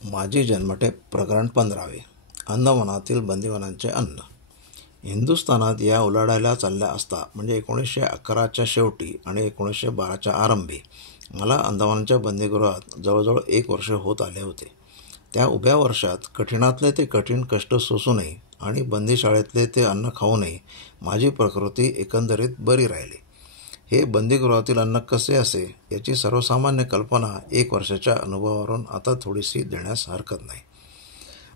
माझी जन्मठेप प्रकरण 15. अंदमानातील बंदिवानांचे अन्न. हिंदुस्थानात या उलाढायला चालल्या असता म्हणजे 1911च्या शेवटी आणि 1912च्या आरंभी मला अंदमानच्या बंदीगृहात जवळजवळ 1 वर्ष होत आले होते. त्या उभ्या वर्षात कठीणातले ते कठीण कष्ट सोसूनही आणि बंदीशाळेतले ते अन्न खाऊनही माझी प्रकृती एकंदरीत बरी राहिली. हे बंदीगृहातील अन्न कसे असे याची सर्वसामान्य कल्पना 1 वर्षाच्या अनुभवावरून आता थोडीशी देण्यास हरकत नाही.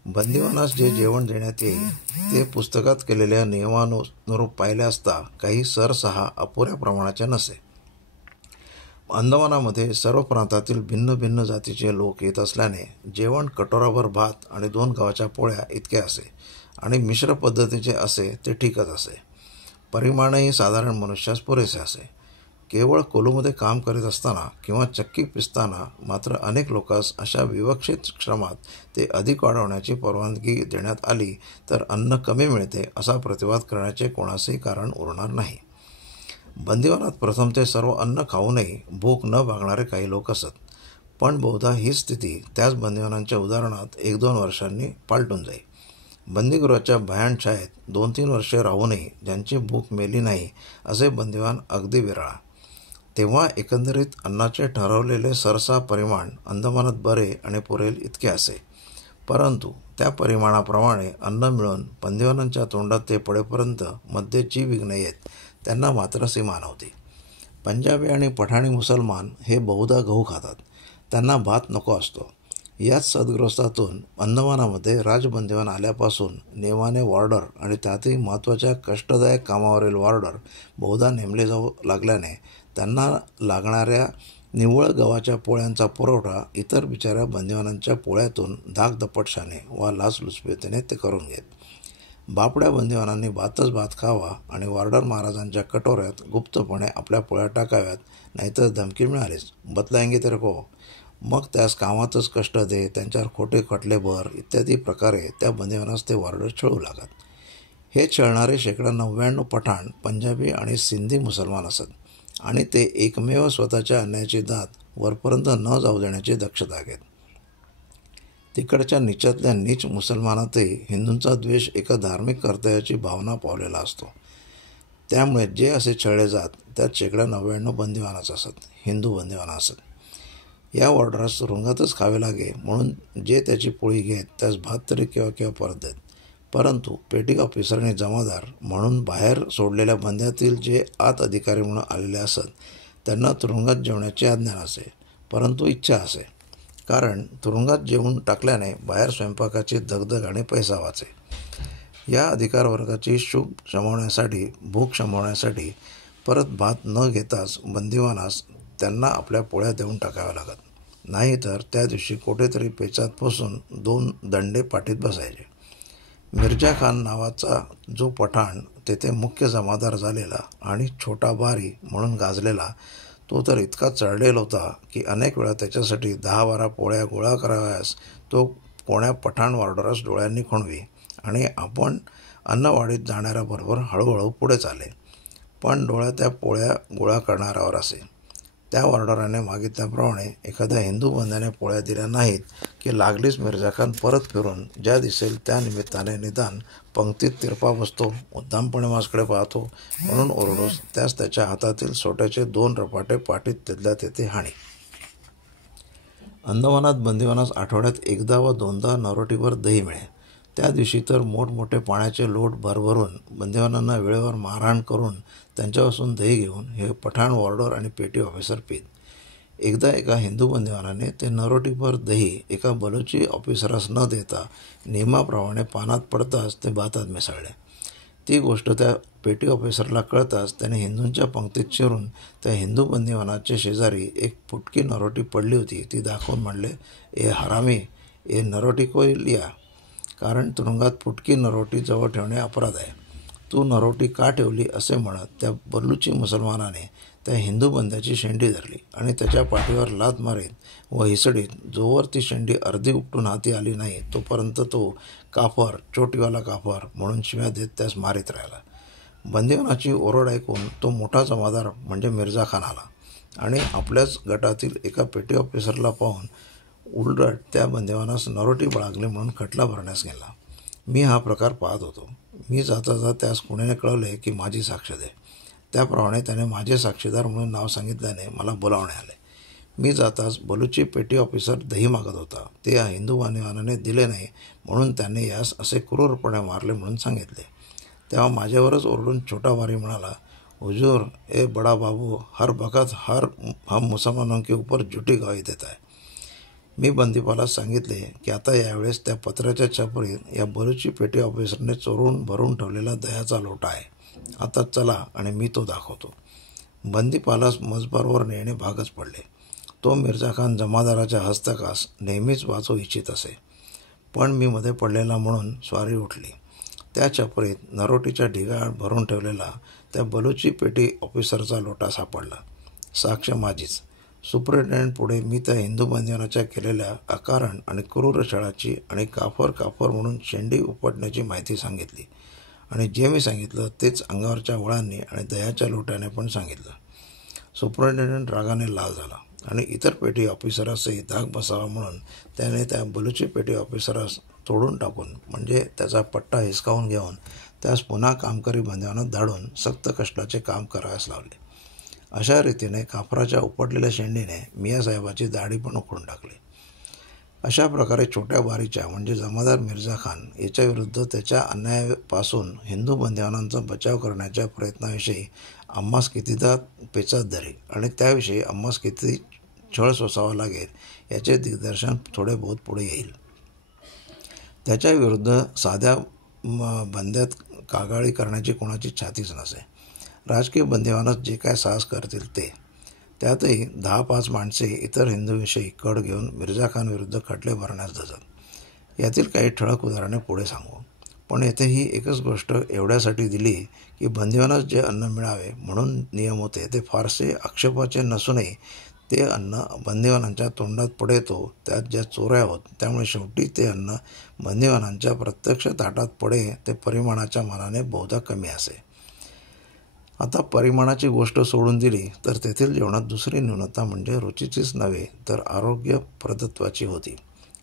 बंदिवानास जे जेवण देण्यात येईल ते पुस्तकात केलेल्या नियमानुरूप पाहिले असता काही सरसहा अपुऱ्या प्रमाणाचे नसे. अंदमानामध्ये सर्व प्रांतातील भिन्न भिन्न जातीचे लोक येत असल्याने जेवण कटोराभर भात आणि 2 गव्हाच्या पोळ्या इतके असे आणि मिश्र पद्धतीचे असे ते ठीकच असे. परिमाणही साधारण मनुष्यास पुरेसे असे. केवळ कोलूमध्ये काम करीत असताना किंवा चक्की पिसताना मात्र अनेक लोकांस अशा विवक्षित श्रमात ते अधिक वाढवण्याची परवानगी देण्यात आली तर अन्न कमी मिळते असा प्रतिवाद करण्याचे कोणासही कारण उरणार नाही. बंदिवानात प्रथम ते सर्व अन्न खाऊनही भूक न भागणारे काही लोक असत, पण बहुधा ही स्थिती त्याच बंदिवानांच्या उदाहरणात 1-2 वर्षांनी पालटून जाई. बंदीगृहाच्या भयानछायेत 2-3 वर्षे राहूनही ज्यांची भूक मेली नाही असे बंदिवान अगदी विरळा. तेव्हा एकंदरीत अन्नाचे ठरवलेले सरसा परिमाण अंदमानात बरे आणि पुरेल इतके असे, परंतु त्या परिमाणाप्रमाणे अन्न मिळून बंदिवानांच्या तोंडात ते पडेपर्यंत मध्ये जी विघ्ने येत त्यांना मात्र सीमा नव्हती. पंजाबी आणि पठाणी मुसलमान हे बहुधा गहू खातात, त्यांना भात नको असतो. याच सद्गृहस्थातून अंदमानामध्ये राजबंदिवान आल्यापासून नेमाने वॉर्डर आणि त्यातही महत्त्वाच्या कष्टदायक कामावरील वॉर्डर बहुधा नेमले जाऊ लागल्याने त्यांना लागणाऱ्या निव्वळ गव्हाच्या पोळ्यांचा पुरवठा इतर बिचाऱ्या बंदिवानांच्या पोळ्यातून धाकदपटशाने वा लाचलुचपतीने ते करून घेत. बापड्या बंदिवानांनी भातच भात खावा आणि वॉर्डर महाराजांच्या कटोऱ्यात गुप्तपणे आपल्या पोळ्या टाकाव्यात, नाहीतर धमकी मिळालीच, बतलाएंगे तेरे को. मग त्यास कामातच कष्ट दे, त्यांच्यावर खोटे खटले भर इत्यादी प्रकारे त्या बंदिवानास ते वॉर्डर छळू लागत. हे छळणारे शेकडा 99 पठाण, पंजाबी आणि सिंधी मुसलमान असत आणि ते एकमेव स्वतःच्या अन्यायाची दात वरपर्यंत न जाऊ देण्याची दक्षता घेत. तिकडच्या नीचातल्या नीच मुसलमानातही हिंदूंचा द्वेष एका धार्मिक कर्तव्याची भावना पावलेला असतो. त्यामुळे जे असे छळले जात त्यात शेकडा 99 बंदिवानाच असत, हिंदू बंदिवान असत. या वॉर्डरास तुरुंगातच खावे लागे म्हणून जे त्याची पोळी घेत त्यास भात तरी केव्हा केव्हा परत देत. परंतु पेटी ऑफिसर आणि जमादार म्हणून बाहेर सोडलेल्या बंद्यातील जे आत अधिकारी म्हणून आलेले असत त्यांना तुरुंगात जेवण्याची आज्ञा नसे, परंतु इच्छा असे. कारण तुरुंगात जेवून टाकल्याने बाहेर स्वयंपाकाची दगदग आणि पैसा वाचे. या अधिकारवर्गाची शूक शमवण्यासाठी, भूक शमवण्यासाठी परत भात न घेताच बंदिवानास त्यांना आपल्या पोळ्या देऊन टाकाव्या लागत. नाहीतर त्या दिवशी कुठेतरी पेचात फसून 2 दंडे पाठीत बसायचे. मिर्झा खान नावाचा जो पठाण तेथे मुख्य जमादार झालेला आणि छोटा बारी म्हणून गाजलेला, तो तर इतका चढलेला होता की अनेक वेळा त्याच्यासाठी 10-12 पोळ्या गोळा कराव्यास तो कोण्या पठाण वॉर्डरास डोळ्यांनी खुणवी आणि आपण अन्नवाढीत जाणाऱ्याबरोबर हळूहळू पुढे चाले, पण डोळा त्या पोळ्या गोळा करणाऱ्यावर असे. त्या वॉर्डराने मागितल्याप्रमाणे एखाद्या हिंदू बंद्याने पोळ्या दिल्या नाहीत की लागलीच मिर्झा खान परत फिरून ज्या दिसेल त्या निमित्ताने निदान पंक्तीत तिरपा बसतो, मुद्दामपणे माझकडे पाहतो म्हणून ओरडूस त्यास त्याच्या हातातील सोट्याचे 2 रपाटे पाठीत तिथल्या तेथे हाणी. अंदमानात बंदिवानास आठवड्यात 1दा वा 2दा नरोटीभर दही मिळे. त्या दिवशी तर मोठमोठे पाण्याचे लोट भरभरून बंदिवानांना वेळेवर मारहाण करून त्यांच्यापासून दही घेऊन हे पठाण वॉर्डर आणि पेटी ऑफिसर पीत. एकदा एका हिंदू बंदिवानाने ते नरोटीभर दही एका बलुची ऑफिसरास न देता नियमाप्रमाणे पानात पडताच ते भातात मिसळले. ती गोष्ट त्या पेटी ऑफिसरला कळताच त्याने हिंदूंच्या पंक्तीत शिरून त्या हिंदू बंदिवानाच्या शेजारी एक फुटकी नरोटी पडली होती ती दाखवून म्हणले, ए हरामी, ए नरोटी को लिया. कारण तुरुंगात फुटकी नरोटी जवळ ठेवणे अपराध आहे. तू नरोटी का ठेवली असे म्हणत त्या बल्लूची मुसलमानाने त्या हिंदू बंद्याची शेंडी धरली आणि त्याच्या पाठीवर लाथ मारीत व हिसडीत जोवर ती शेंडी अर्धी उपटून हाती आली नाही तोपर्यंत तो काफर, चोटीवाला काफर म्हणून शिव्या देत त्यास मारीत राहिला. बंदिवानाची ओरड ऐकून तो मोठा जमादार म्हणजे मिर्झा खान आला आणि आपल्याच गटातील एका पेटी ऑफिसरला पाहून उलट त्या बंदिवानास नरोटी बाळगली म्हणून खटला भरण्यास गेला. मी हा प्रकार पाहत होतो. मी जाता त्यास कुणीने कळवले की माझी साक्ष दे. त्याप्रमाणे त्याने माझे साक्षीदार म्हणून नाव सांगितल्याने मला बोलावणे आले. मी जाताच बलुची पेटी ऑफिसर दही मागत होता. ते या हिंदू बंदिवानाने दिले नाही म्हणून त्याने यास असे क्रूरपणे मारले म्हणून सांगितले. तेव्हा माझ्यावरच ओरडून छोटा भारी म्हणाला, हुजूर, ए बडा बाबू, हर वक्त हम मुसलमानों के ऊपर झूठी गवाही देता है. मी बंदीपालास सांगितले की आता यावेळेस त्या पत्र्याच्या छपरीत या बलुची पेटी ऑफिसरने चोरून भरून ठेवलेला दह्याचा लोटा आहे. आता चला आणि मी तो दाखवतो. बंदीपालास मजबरवर नेणे भागच पडले. तो मिर्झा खान जमादाराच्या हस्तकास नेहमीच वाचू इच्छित असे. पण मी मध्ये पडलेला म्हणून स्वारी उठली. त्या छपरीत नरोटीच्या ढिगाळ भरून ठेवलेला त्या बलुची पेटी ऑफिसरचा लोटा सापडला. साक्ष माझीच. सुपरिटेंडंट पुढे मी त्या हिंदू बंदिवानाच्या केलेल्या अकारण आणि क्रूर छळाची आणि काफर म्हणून शेंडी उपटण्याची माहिती सांगितली. आणि जे मी सांगितलं तेच अंगावरच्या वळांनी आणि दह्याच्या लोट्याने पण सांगितलं. सुपरिटेंडंट रागाने लाल झाला आणि इतर पेटी ऑफिसरासही धाक बसावा म्हणून त्याने त्या बलुची पेटी ऑफिसरास तोडून टाकून म्हणजे त्याचा पट्टा हिसकावून घेऊन त्यास पुन्हा कामकरी बंदिवानात धाडून सक्त कष्टाचे काम करावयास लावले. अशा रीतीने काफराच्या उपटलेल्या शेंडीने मियासाहेबाची दाढी पण उखडून टाकली. अशा प्रकारे छोट्या बारीच्या म्हणजे जमादार मिर्झा खान याच्याविरुद्ध त्याच्या अन्यायापासून हिंदू बंदिवानांचा बचाव करण्याच्या प्रयत्नाविषयी आम्हास कितीदा पेचात धरी आणि त्याविषयी आम्हास किती छळ सोसावा लागेल याचे दिग्दर्शन थोडे बहुत पुढे येईल. त्याच्याविरुद्ध साध्या बंद्यात कागाळी करण्याची कोणाची छातीच नसे. राजकीय बंदिवानच जे काय साहस करतील ते. त्यातही 10-5 माणसे इतर हिंदूविषयी कड घेऊन मिर्झा खान विरुद्ध खटले भरण्यास धजत. यातील काही ठळक उदाहरणे पुढे सांगू. पण येथे ही एकच गोष्ट एवढ्यासाठी दिली की बंदिवानास जे अन्न मिळावे म्हणून नियम होते ते फारसे आक्षेपाचे नसूनही ते अन्न बंदिवानांच्या तोंडात पडेतो त्यात ज्या चोऱ्या होत त्यामुळे शेवटी ते अन्न बंदिवानांच्या प्रत्यक्ष ताटात पडे ते परिमाणाच्या मानाने बहुधा कमी असे. आता परिमाणाची गोष्ट सोडून दिली तर तेथील जेवणात दुसरी न्यूनता म्हणजे रुचीचीच नव्हे तर आरोग्यप्रदत्वाची होती.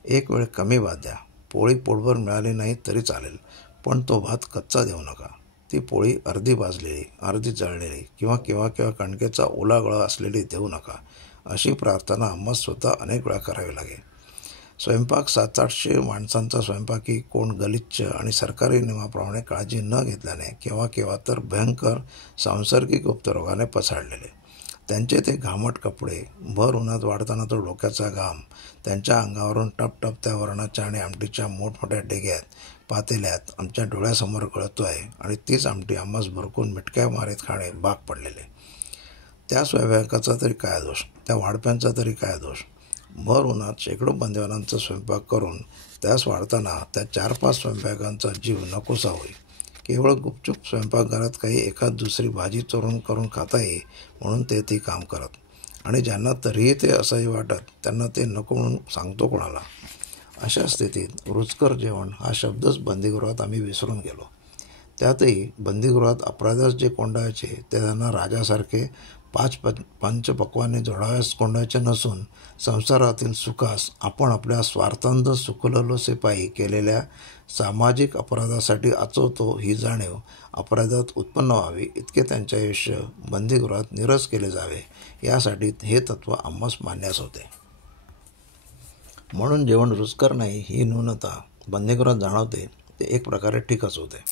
एक वेळ कमी भात द्या. पोळी पोटभर मिळाली नाही तरी चालेल, पण तो भात कच्चा देऊ नका. ती पोळी अर्धी भाजलेली, अर्धी जळलेली किंवा केव्हा कणकेचा ओला गळा असलेली देऊ नका. अशी प्रार्थना आम्हास स्वतः अनेक वेळा करावी लागेल. स्वयंपाक 700-800 माणसांचा स्वयंपाकी कोण गलिच्छ आणि सरकारी नियमाप्रमाणे काळजी न घेतल्याने केव्हा तर भयंकर सांसर्गिक गुप्तरोगाने पसारलेले. त्यांचे ते घामट कपडे, भर उन्हात वाढताना तो डोक्याचा घाम, त्यांच्या अंगावरून टप त्या वरणाच्या आणि आमटीच्या मोठमोठ्या डेग्यात पातेल्यात आमच्या डोळ्यासमोर गळतो आहे आणि तीच आमटी आम्हास भरकून मिटक्या मारीत खाणे भाग पडलेले. त्या स्वयंपाकाचा तरी काय दोष, त्या वाढप्यांचा तरी काय दोष. भर उन्हात शेकडो बंदिवानांचा स्वयंपाक करून त्यास वाढताना त्या 4-5 स्वयंपाकांचा जीव नकोसा होई. केवळ गुपचूप स्वयंपाकघरात काही एखाद दुसरी भाजी चोरून करून खाता येईल म्हणून ते ती काम करत. आणि ज्यांना तरीही ते असंही वाटत त्यांना ते नको म्हणून सांगतो कोणाला. अशा स्थितीत रुचकर जेवण हा शब्दच बंदीगृहात आम्ही विसरून गेलो. त्यातही बंदीगृहात अपराध्यास जे कोंडायचे ते त्यांना राजासारखे 5 पंचपक्वाने जोडाव्यास कोंडायचे नसून संसारातील सुखास आपण आपल्या स्वार्थांध सुखललोसे पायी केलेल्या सामाजिक अपराधासाठी आचवतो ही जाणीव अपराधात उत्पन्न व्हावी इतके त्यांचे आयुष्य बंदीगृहात निरस केले जावे यासाठी हे तत्त्व आम्हास मान्यास होते. म्हणून जेवण रुचकर नाही ही न्यूनता बंदीगृहात जाणवते ते एक प्रकारे ठीकच होते.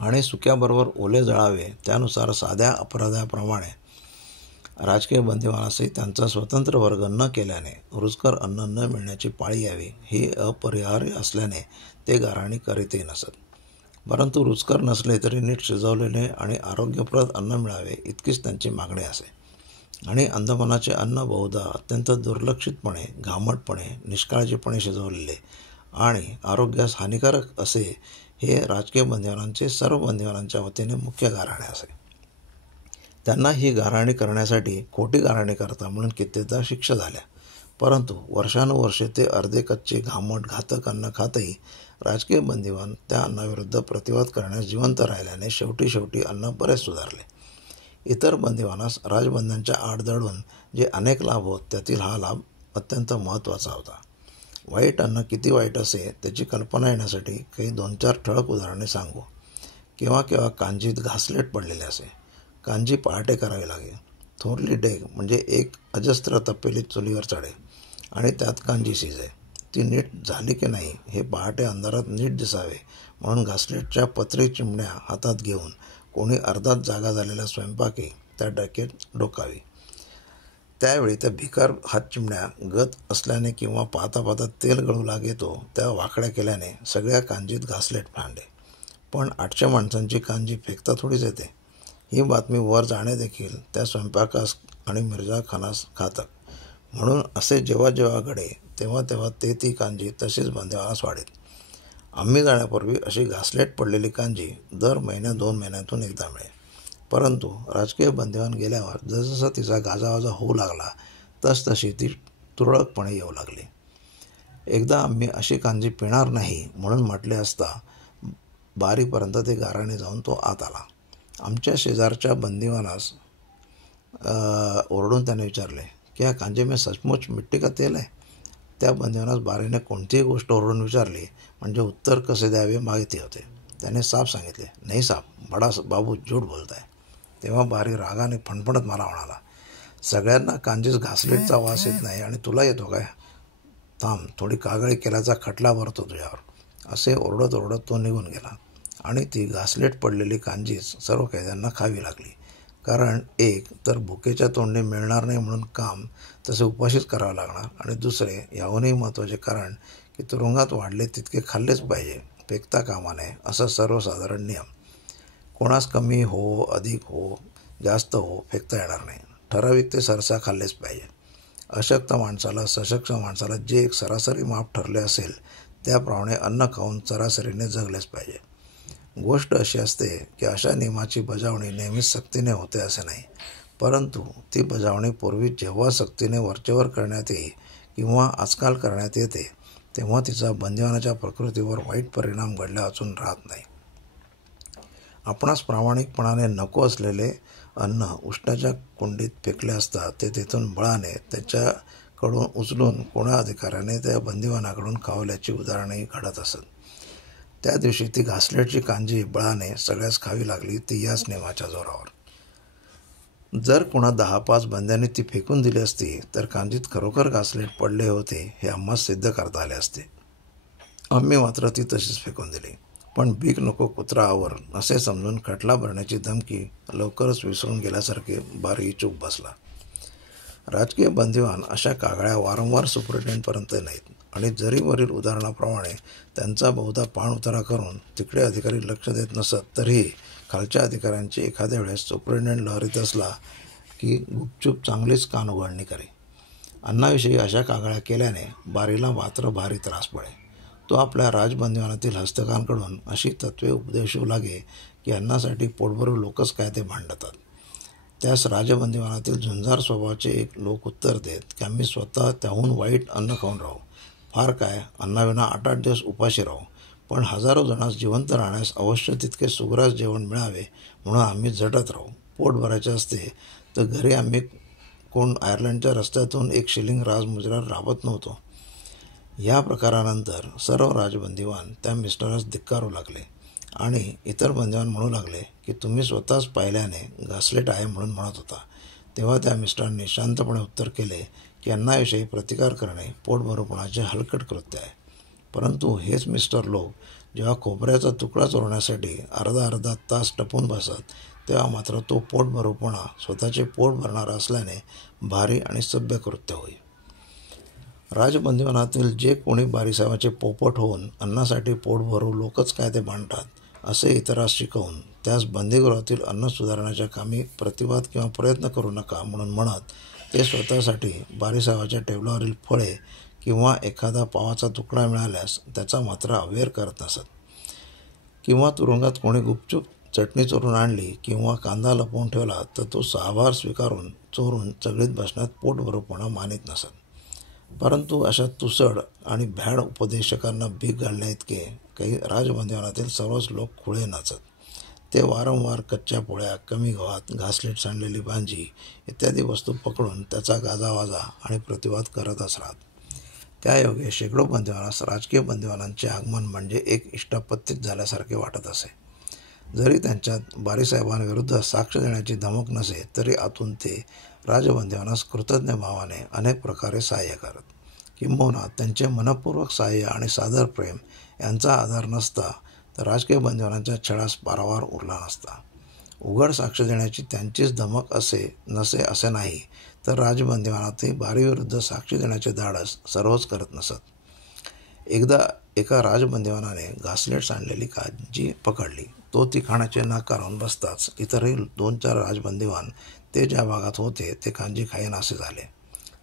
आणि सुक्याबरोबर ओले जळावे त्यानुसार साध्या अपराधाप्रमाणे राजकीय बंदिवानासही त्यांचा स्वतंत्र वर्ग न केल्याने रुचकर अन्न न मिळण्याची पाळी यावी ही अपरिहार्य असल्याने ते गाऱ्हाणी करीतही नसत. परंतु रुचकर नसले तरी नीट शिजवलेले आणि आरोग्यप्रद अन्न मिळावे इतकीच त्यांची मागणी असे. आणि अंदमानाचे अन्न बहुधा अत्यंत दुर्लक्षितपणे, घामटपणे, निष्काळजीपणे शिजवलेले आणि आरोग्यास हानिकारक असे हे राजकीय बंदिवानांचे सर्व बंदिवानांच्या वतीने मुख्य गाऱ्हाणे असे. त्यांना ही गाऱ्हाणी करण्यासाठी खोटी गाऱ्हाणी करता म्हणून कित्येकदा शिक्षा झाल्या. परंतु वर्षानुवर्षे ते अर्धे कच्चे घामट घातक अन्न खातही राजकीय बंदिवान त्या अन्नाविरुद्ध प्रतिवाद करण्यास जिवंत राहिल्याने शेवटी अन्न बरेच सुधारले. इतर बंदिवानास राजबंद्यांच्या आड दडून जे अनेक लाभ होत त्यातील हा लाभ अत्यंत महत्त्वाचा होता. वाईट अन्न किती वाईट असे त्याची कल्पना येण्यासाठी काही 2-4 ठळक उदाहरणे सांगू. केव्हा केव्हा कांजीत घासलेट पडलेले असे. कांजी पहाटे करावी लागे. थोरली डेग म्हणजे एक अजस्त्र तपेली चुलीवर चढे आणि त्यात कांजी शिजे. ती नीट झाली की नाही हे पहाटे अंधारात नीट दिसावे म्हणून घासलेटच्या पत्री चिमण्या हातात घेऊन कोणी अर्धात जागा झालेल्या स्वयंपाकी त्या डकेत डोकावी. त्यावेळी त्या भिकार हातचिमण्या गत असल्याने किंवा पाहता पाहता तेल गळू लागेतो त्या वाकड्या केल्याने सगळ्या कांजीत घासलेट फांडे. पण 800 माणसांची कांजी फेकता थोडीच येते. ही बातमी वर जाणे देखील त्या स्वयंपाकास आणि मिर्झा खानास घातक. म्हणून असे जेव्हा जेव्हा घडे तेव्हा तेव्हा ते ती कांजी तशीच बांधवास वाढीत. आम्ही जाण्यापूर्वी अशी घासलेट पडलेली कांजी दर 1-2 महिन्यातून एकदा मिळे. परंतु राजकीय बंदिवान गेल्यावर जसजसा तिचा गाजावाजा होऊ लागला तसतशी ती तुरळकपणे येऊ लागली. एकदा आम्ही अशी कांजी पिणार नाही म्हणून म्हटले असता बारीपर्यंत ते गाराने जाऊन तो आत आला. आमच्या शेजारच्या बंदिवानास ओरडून त्याने विचारले, क्या कांजे में सचमुच मिट्टी का तेल है? त्या बंदिवानास बारीने कोणतीही गोष्ट ओरडून विचारली म्हणजे उत्तर कसे द्यावे माहिती होते. त्याने साफ सांगितले, नाही साहब, बडा बाबू झूठ बोलत आहे. तेव्हा बारी रागाने फणफणत मला म्हणाला, सगळ्यांना कांजीस घासलेटचा वास येत नाही आणि तुला येतो काय? थांब, थोडी कागळी केल्याचा खटला भरतो तुझ्यावर. असे ओरडत ओरडत तो निघून गेला आणि ती घासलेट पडलेली कांजीच सर्व कैद्यांना खावी लागली. कारण एक तर भुकेच्या तोंडी मिळणार नाही म्हणून काम तसे उपाशीच करावं लागणार आणि दुसरे याहूनही महत्त्वाचे कारण की तुरुंगात वाढले तितके खाल्लेच पाहिजे, फेकता कामा नये असा सर्वसाधारण नियम. कोणास कमी हो, अधिक हो, जास्त हो फेकता येणार नाही. ठराविक ते सरसा खाल्लेच पाहिजे. अशक्त माणसाला सशक्त माणसाला जे एक सरासरी माप ठरले असेल त्याप्रमाणे अन्न खाऊन सरासरीने जगलेच पाहिजे. गोष्ट अशी असते की अशा नियमाची बजावणी नेहमीच सक्तीने होते असे नाही, परंतु ती बजावणी पूर्वी जेव्हा सक्तीने वरचेवर करण्यात येई किंवा आजकाल करण्यात येते तेव्हा तिचा बंदिवानाच्या प्रकृतीवर वाईट परिणाम घडला वाचून राहत नाही. आपणास प्रामाणिकपणाने नको असलेले अन्न उष्टाच्या कुंडीत फेकले असता ते तेथून बळाने त्याच्याकडून उचलून कोणा अधिकाऱ्याने त्या बंदिवानाकडून खावल्याची उदाहरणेही घडत असत. त्या दिवशी ती घासलेटची कांजी बळाने सगळ्याच खावी लागली, ती याच नियमाच्या जोरावर. जर कोणा 10-5 बंद्यांनी ती फेकून दिली असती तर कांजीत खरोखर घासलेट पडले होते हे आम्हास सिद्ध करता आले असते. आम्ही मात्र ती तशीच फेकून दिली. पण भीक नको कुत्रा आवर असे समजून खटला भरण्याची धमकी लवकरच विसरून गेल्यासारखे बारी चूप बसला. राजकीय बंदिवान अशा कागळ्या वारंवार सुपरिटेंडंटपर्यंत नाहीत आणि जरी वरील उदाहरणाप्रमाणे त्यांचा बहुधा पाणउतारा करून तिकडे अधिकारी लक्ष देत नसत तरीही खालच्या अधिकाऱ्यांची एखाद्या वेळेस सुपरिटेंडंट लहरीत असला की गुपचूप चांगलीच कान उघडणी करे. अन्नाविषयी अशा कागळ्या केल्याने बारीला मात्र भारी त्रास पडे. तो आपल्या राजबंदिवानातील हस्तकांकडून अशी तत्त्वे उपदेशू लागे की अन्नासाठी पोटभरू लोकच काय ते भांडतात. त्यास राजबंदिवानातील झुंजार स्वभावाचे एक लोक उत्तर देत की आम्ही स्वतः त्याहून वाईट अन्न खाऊन राहू, फार काय अन्नाविना 8-8 दिवस उपाशी राहू, पण हजारो जणांस जिवंत राहण्यास अवश्य तितके सुग्रास जेवण मिळावे म्हणून आम्ही झटत राहू. पोट भरायचे असते तर घरी आम्ही कोण आयर्लंडच्या रस्त्यातून 1 शिलिंग राजमुजऱ्यावर राबत नव्हतो. या प्रकारानंतर सर्व राजबंदिवान त्या मिस्टरास धिक्कारू लागले आणि इतर बंदिवान म्हणू लागले की तुम्ही स्वतःच पाहिल्याने घासलेट आहे म्हणून म्हणत होता. तेव्हा त्या मिस्टरांनी शांतपणे उत्तर केले की अन्नाविषयी प्रतिकार करणे पोटभरूपणाचे हलकट कृत्य आहे. परंतु हेच मिस्टर लोक जेव्हा खोबऱ्याचा तुकडा चोरण्यासाठी अर्धा तास टपून बसत तेव्हा मात्र तो पोटभरूपणा स्वतःचे पोट भरणारा असल्याने भारी आणि सभ्य कृत्य होई. राजबंदिवानातील जे कोणी बारीसाहेबाचे पोपट होऊन अन्नासाठी पोट भरू लोकच काय ते भांडतात असे इतरांस शिकवून त्यास बंदीगृहातील अन्न सुधारण्याच्या कामी प्रतिवाद किंवा प्रयत्न करू नका म्हणून म्हणत ते स्वतःसाठी बारीसाहेबाच्या टेबलावरील फळे किंवा एखादा पावाचा तुकडा मिळाल्यास त्याचा मात्र अव्यय करत नसत. किंवा तुरुंगात कोणी गुपचूप चटणी चोरून आणली किंवा कांदा लपवून ठेवला तर तो साभार स्वीकारून चोरून चगळीत बसण्यात पोटभरूपणा मानित नसत. परंतु अशा तुसड आणि भ्याड उपदेशकांना भीक घालण्या इतके काही राजबंदिवानातील सर्वच लोक खुळे नाचत. ते वारंवार कच्च्या पोळ्या, कमी गव्हात घासलेट सांडलेली भाजी इत्यादी वस्तू पकडून त्याचा गाजावाजा आणि प्रतिवाद करतच राहत. त्यायोगे शेकडो बंदिवानास राजकीय बंदिवानांचे आगमन म्हणजे एक इष्टापत्तीच झाल्यासारखे वाटत असे. जरी त्यांच्यात बारीसाहेबांविरुद्ध साक्ष देण्याची धमक नसे तरी आतून ते राजबंदिवानास कृतज्ञ भावाने अनेक प्रकारे सहाय्य करत. किंबहुना त्यांचे मनपूर्वक सहाय्य आणि सादर प्रेम यांचा आधार नसता तर राजकीय बंदिवानांच्या छळास पारावार उरला नसता. उघड साक्ष देण्याची त्यांचीच धमक नसे असे नाही, तर राजबंदिवानातही बारीविरुद्ध साक्षी देण्याचे धाडस सर्वच करत नसत. एकदा एका राजबंदिवानाने घासलेट सांडलेली काजी पकडली. तो ती खाण्याचे नाकारून बसताच इतरही 2-4 राजबंदिवान ते ज्या भागात होते ते कांजी खाईन असे झाले.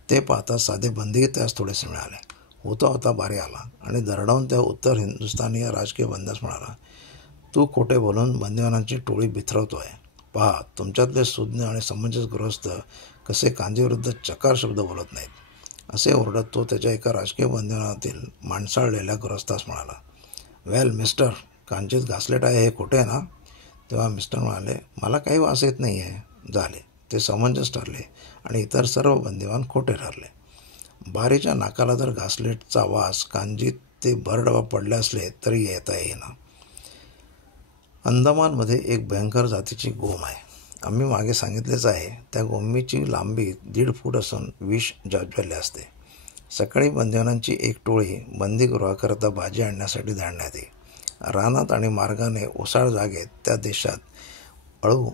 ते पाहता साधे बंदीही त्यास थोडेसे मिळाले. होता होता बारी आला आणि दरडावून त्या उत्तर हिंदुस्थानीय राजकीय बंदास म्हणाला, तू खोटे बोलून बंदिवानांची टोळी बिथरवतोय. पहा, तुमच्यातले सुज्ञ आणि समंजस गृहस्थ कसे कांजीविरुद्ध चकार शब्द बोलत नाहीत. असे ओरडत तो त्याच्या एका राजकीय बंदिवानातील माणसाळलेल्या गृहस्थास म्हणाला, वेल मिस्टर, कांजीत घासलेट आहे हे खोटे ना? तेव्हा मिस्टर म्हणाले, मला काही वास येत नाही आहे. झाले. ते समंजस ठरले आणि इतर सर्व बंदिवान खोटे ठरले. बारीच्या नाकाला जर घासलेटचा वास कांजीत ते भरडवा पडले असले तरी येता येईना. अंदमानमध्ये एक भयंकर जातीची गोम आहे. आम्ही मागे सांगितलेच आहे. त्या गोमीची लांबी 1.5 फूट असून विष ज्वाज्वल्य असते. सकाळी बंदिवानांची एक टोळी बंदीगृहाकरता भाजी आणण्यासाठी धाडण्यात येते. रानात आणि मार्गाने ओसाड जागेत त्या देशात अळू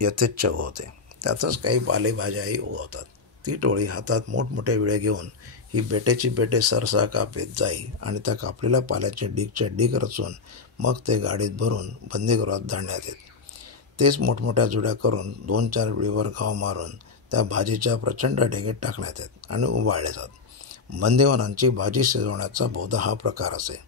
यथेच्छ उगवते. त्यातच काही पालेभाज्याही उगवतात. ती टोळी हातात मोठमोठे विळे घेऊन ही बेटेची बेटे सरसा कापेत जाई आणि त्या कापलेल्या पाल्याचे ढीगचे ढीग रचून मग ते गाडीत भरून बंदीगृहात धाडण्यात येत. तेच मोठमोठ्या जुड्या करून 2-4 विळीवर घाव मारून त्या भाजीच्या प्रचंड ढेगेत टाकण्यात येत आणि उबाळले जात. बंदिवानांची भाजी शिजवण्याचा बहुधा हा प्रकार असे.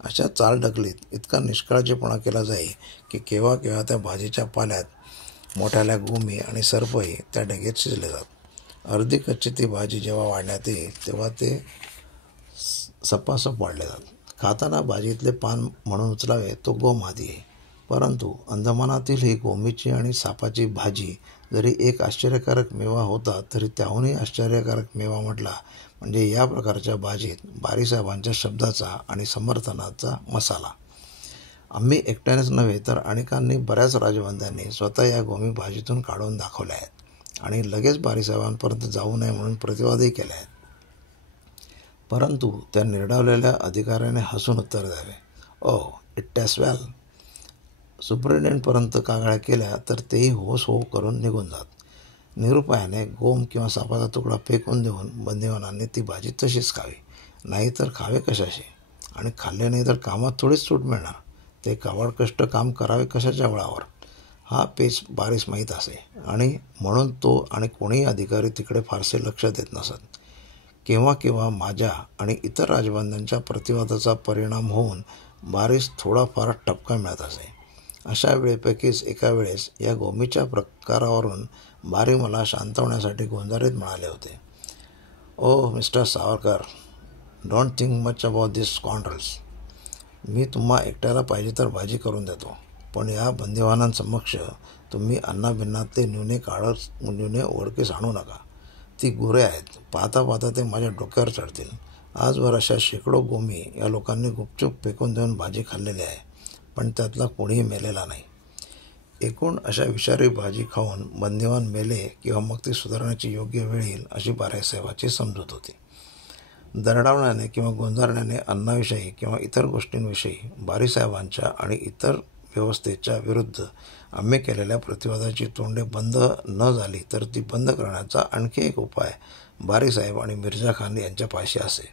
अशा चालढकलीत इतका निष्काळजीपणा केला जाई की केव्हा केव्हा त्या भाजीच्या पाल्यात मोठ्याल्या गोमी आणि सर्पही त्या ढेगेत शिजले जात. अर्धी कच्ची ती भाजी जेव्हा वाढण्यात येईल तेव्हा ते सपासप वाढले जात. खाताना भाजीतले पान म्हणून उचलावे तो गोमादी आहे. परंतु अंदमानातील ही गोमीची आणि सापाची भाजी जरी एक आश्चर्यकारक मेवा होता तरी त्याहूनही आश्चर्यकारक मेवा म्हटला म्हणजे या प्रकारच्या भाजीत बारीसाहेबांच्या शब्दाचा आणि समर्थनाचा मसाला. आम्ही एकट्यानेच नव्हे तर अनेकांनी, बऱ्याच राजबंद्यांनी स्वतः या गोमी भाजीतून काढून दाखवल्या आहेत आणि लगेच बारीसाहेबांपर्यंत जाऊ नये म्हणून प्रतिवादही केले आहेत. परंतु त्या निर्डावलेल्या अधिकाऱ्याने हसून उत्तर द्यावे, ओह इट टेस्ट वेल. सुपरिटेंडंटपर्यंत कागाळ्या केल्या तर तेही होस हो करून निघून जात. निरुपायाने गोम किंवा सापाचा तुकडा फेकून देऊन बंदिवानांनी ती भाजी तशीच खावी. नाहीतर खावे कशाशी? आणि खाल्ले नाही तर कामात थोडीच सूट मिळणार. ते काबाड कष्ट काम करावे कशाच्या बळावर? हा पेच बारीस माहीत असे आणि म्हणून तो आणि कोणीही अधिकारी तिकडे फारसे लक्ष देत नसत. केव्हा केव्हा माझ्या आणि इतर राजबंद्यांच्या प्रतिवादाचा परिणाम होऊन बारीस थोडाफार ठपका मिळत असे. अशा वेळेपैकीच एका वेळेस या गोमीच्या प्रकारावरून बारी मला शांतवण्यासाठी गोंजारीत म्हणाले होते, oh mister Savarkar, don't think much about this scoundrels. मी तुम्हा एकट्याला पाहिजे तर भाजी करून देतो, पण या बंदिवानांसमक्ष तुम्ही अन्नाभिन्नातले न्यूने ओळखीस आणू नका. ती गुरे आहेत. पाहता पाहता ते माझ्या डोक्यावर चढतील. आजवर अशा शेकडो गोमी या लोकांनी गुपचूप फेकून देऊन भाजी खाल्लेली आहे, पण त्यातला कोणीही मेलेला नाही. एकूण अशा विषारी भाजी खाऊन बंदिवान मेले किंवा मग ती सुधारण्याची योग्य वेळ येईल अशी बारीसाहेबाची समजूत होती. दरडावण्याने किंवा गोंजारण्याने अन्नाविषयी किंवा इतर गोष्टींविषयी बारीसाहेबांच्या आणि इतर व्यवस्थेच्या विरुद्ध आम्ही केलेल्या प्रतिवादाची तोंडे बंद न झाली तर ती बंद करण्याचा आणखी एक उपाय बारीसाहेब आणि मिर्झा खान यांच्या पाशी असे.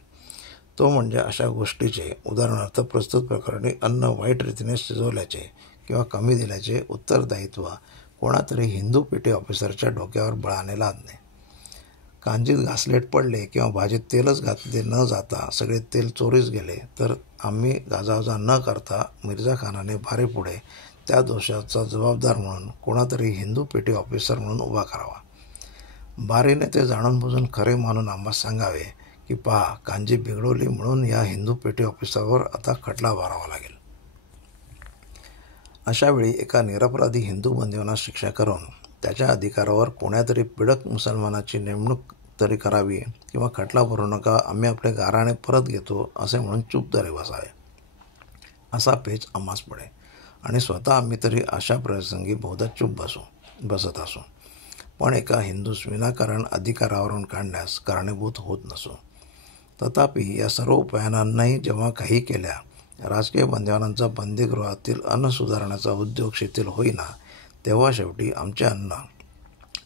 तो म्हणजे अशा गोष्टीचे, उदाहरणार्थ प्रस्तुत प्रकरणी अन्न वाईट रीतीने शिजवल्याचे किंवा कमी दिल्याचे उत्तरदायित्व कोणातरी हिंदू पेटी ऑफिसरच्या डोक्यावर बळाने लादणे. कांजीत घासलेट पडले किंवा भाजीत तेलच घातले न जाता सगळे तेल चोरीस गेले तर आम्ही गाजावाजा न करता मिर्झा खानाने बारीपुढे त्या दोषाचा जबाबदार म्हणून कोणातरी हिंदू पेटी ऑफिसर म्हणून उभा करावा. बारीने ते जाणून बुजून खरे मानून आम्हाला सांगावे की पहा, कांजी बिघडवली म्हणून या हिंदू पेटी ऑफिसरवर आता खटला भरावा लागेल. अशावेळी एका निरपराधी हिंदू बंदिवानास शिक्षा करून त्याच्या अधिकारावर कोण्यातरी पिडक मुसलमानाची नेमणूक तरी करावी किंवा खटला भरू नका, आम्ही आपले गाराणे परत घेतो असे म्हणून चूप तरी बसावे, असा पेच आम्हास पडे आणि स्वतः आम्ही तरी अशा प्रसंगी बहुधा चूप बसत असू, पण एका हिंदूस विनाकारण अधिकारावरून काढण्यास कारणीभूत होत नसो. तथापि या सर्व उपायांनाही जेव्हा काही केल्या, राजकीय बंदिवानांचा बंदीगृहातील अन्न सुधारण्याचा उद्योग शिथिल होईना, तेव्हा शेवटी आमचे अन्न,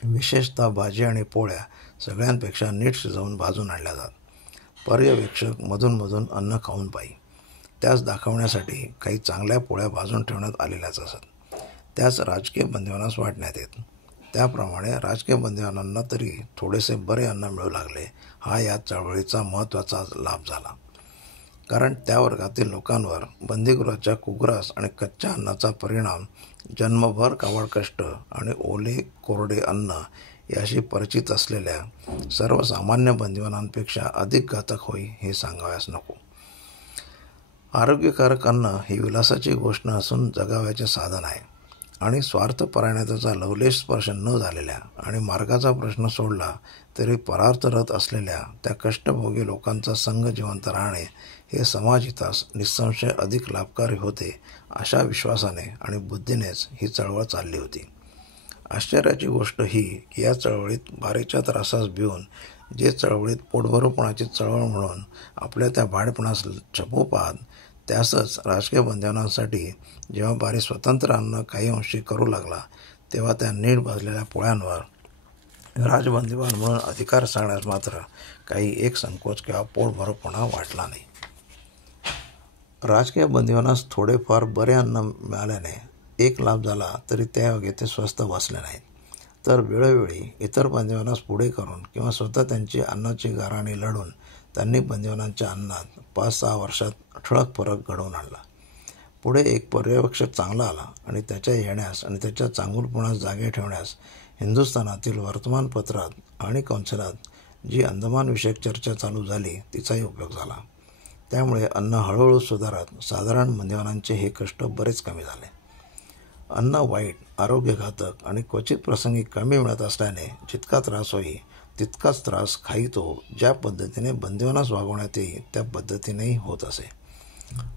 विशेषतः भाजी आणि पोळ्या, सगळ्यांपेक्षा नीट शिजवून भाजून आणल्या जात. पर्यवेक्षक मधून अन्न खाऊन पाही. त्यास दाखवण्यासाठी काही चांगल्या पोळ्या भाजून ठेवण्यात आलेल्याच असत. त्याच राजकीय बंदिवानास वाटण्यात येत. त्याप्रमाणे राजकीय बंदिवानांना तरी थोडेसे बरे अन्न मिळू लागले. हा या चळवळीचा महत्त्वाचा लाभ झाला. कारण त्या वर्गातील लोकांवर बंदीगृहाच्या कुग्रास आणि कच्च्या अन्नाचा परिणाम जन्मभर काबाड कष्ट आणि ओले कोरडे अन्न याशी परिचित असलेल्या सर्वसामान्य बंदिवानांपेक्षा अधिक घातक होई हे सांगावयास नको. आरोग्यकारक अन्न ही विलासाची गोष्ट नसून जगावयाचे साधन आहे आणि स्वार्थपरायणतेचा लवलेश स्पर्श न झालेल्या आणि मार्गाचा प्रश्न सोडला तरी परार्थरत असलेल्या त्या कष्टभोगी लोकांचा संघ जिवंत राहणे हे समाजहितास निःसंशय अधिक लाभकारी होते, अशा विश्वासाने आणि बुद्धीनेच ही चळवळ चालली होती. आश्चर्याची गोष्ट ही की या चळवळीत बारीच्या त्रासास भिवून जे चळवळीत पोटभरूपणाची चळवळ म्हणून आपल्या त्या भाडपणास छपू पाहत, त्यासच राजकीय बंदिवानांसाठी जेव्हा बारी स्वतंत्र अन्न काही अंशी करू लागला, तेव्हा त्या नीट भाजलेल्या पोळ्यांवर राजबंदिवान म्हणून अधिकार सांगण्यास मात्र काही एक संकोच किंवा पोटभरूपणा वाटला नाही. राजकीय बंदिवानास थोडेफार बरे अन्न मिळाल्याने एक लाभ झाला तरी त्यायोगे ते स्वस्थ बसले नाहीत, तर वेळोवेळी इतर बंदिवानास पुढे करून किंवा स्वतः त्यांची अन्नाची गाराणी लढून त्यांनी बंदिवानांच्या अन्नात 5-6 वर्षात ठळक फरक घडवून आणला. पुढे एक पर्यवेक्षक चांगला आला आणि त्याच्या येण्यास आणि त्याच्या चांगुलपणास जागे ठेवण्यास हिंदुस्थानातील वर्तमानपत्रात आणि कौन्सिलात जी अंदमानविषयक चर्चा चालू झाली तिचाही उपयोग झाला. त्यामुळे अन्न हळूहळू सुधारत साधारण बंदिवानांचे हे कष्ट बरेच कमी झाले. अन्न वाईट, आरोग्यघातक आणि क्वचित प्रसंगी कमी मिळत असल्याने जितका त्रास होई तितकाच त्रास खाईतो ज्या पद्धतीने बंदिवानास वागवण्यात येई त्या पद्धतीनेही होत असे.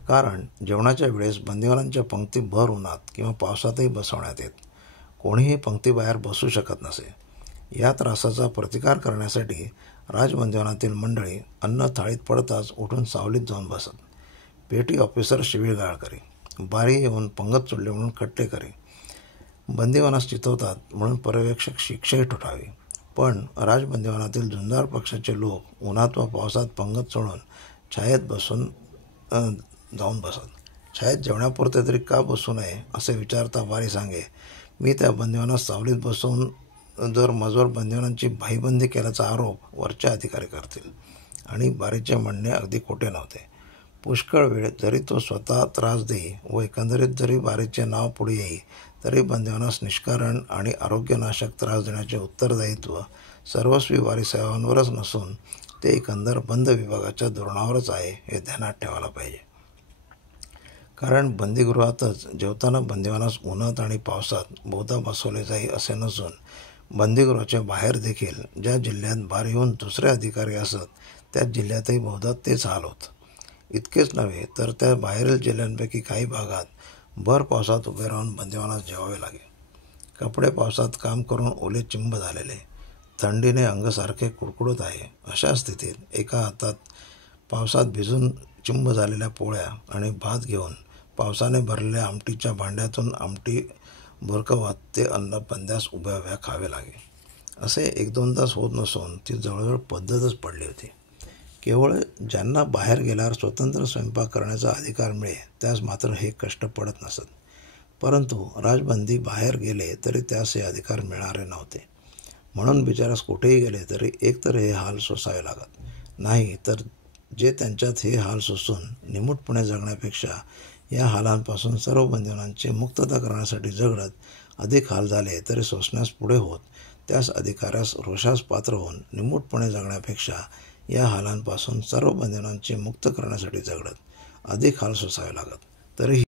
कारण जेवणाच्या वेळेस बंदिवानांच्या पंक्ती भर उन्हात किंवा पावसातही बसवण्यात येत. कोणीही पंक्तीबाहेर बसू शकत नसे. या त्रासाचा प्रतिकार करण्यासाठी राजबंदिवानातील मंडळी अन्न थाळीत पडताच उठून सावलीत जाऊन बसत. पेटी ऑफिसर शिवीगाळ करी, बारी येऊन पंगत चोडली म्हणून खट्टे करी, बंदिवानास चितवतात म्हणून पर्यवेक्षक शिक्षाही ठोठावी. पण राजबंदिवानातील झुंजार पक्षाचे लोक उन्हात व पावसात पंगत सोडून छायेत बसून जाऊन बसत. छायेत जेवणापुरते तरी का बसू नये असे विचारता बारी सांगे, मी त्या बंदिवानास सावलीत बसवून जर मजवर बंदिवानांची भाईबंदी केल्याचा आरोप वरचे अधिकारी करतील. आणि बारीचे म्हणणे अगदी खोटे नव्हते. पुष्कळ वेळ जरी तो स्वतः त्रास देई व एकंदरीत जरी बारीचे नाव पुढे येई तरी बंदिवानास निष्कारण आणि आरोग्यनाशक त्रास देण्याचे उत्तरदायित्व सर्वस्वी बारी साहेबांवरच नसून ते एकंदर बंद विभागाच्या धोरणावरच आहे हे ध्यानात ठेवायला पाहिजे. कारण बंदीगृहातच जेवताना बंदिवानास उन्हात आणि पावसात बहुधा बसवले जाई असे नसून बंदीगृहाच्या बाहेर देखील ज्या जिल्ह्यात बारी येऊन दुसरे अधिकारी असत त्या जिल्ह्यातही बहुधा तेच हाल होत. इतकेच नव्हे तर त्या बाहेरील जिल्ह्यांपैकी काही भागात भर पावसात उभे राहून बंदिवानास जेवावे लागे. कपडे पावसात काम करून ओले चिंब झालेले, थंडीने अंग सारखे कुडकुडत आहे, अशा स्थितीत एका हातात पावसात भिजून चिंब झालेल्या पोळ्या आणि भात घेऊन पावसाने भरलेल्या आमटीच्या भांड्यातून आमटी बुरकवत ते अन्न बंद्यास उभ्या खावे लागे. असे 1-2 तास होत नसून ती जवळजवळ पद्धतच पडली होती. केवळ ज्यांना बाहेर गेल्यावर स्वतंत्र स्वयंपाक करण्याचा अधिकार मिळे त्यास मात्र हे कष्ट पडत नसत. परंतु राजबंदी बाहेर गेले तरी त्यास हे अधिकार मिळणारे नव्हते. म्हणून बिचारास कुठेही गेले तरी एकतर हे हाल सोसावे लागत, नाही तर जे त्यांच्यात हे हाल सोसून निमूटपणे जगण्यापेक्षा या हालांपासून सर्व बंदिवानांची मुक्तता करण्यासाठी झगडत अधिक हाल झाले तरी सोसण्यास पुढे होत त्यास अधिकाऱ्यास रोषास पात्र होऊन निमूटपणे जगण्यापेक्षा या हालांपासून सर्व बंदिवानांची मुक्त करण्यासाठी झगडत अधिक हाल सोसावे लागत. तरीही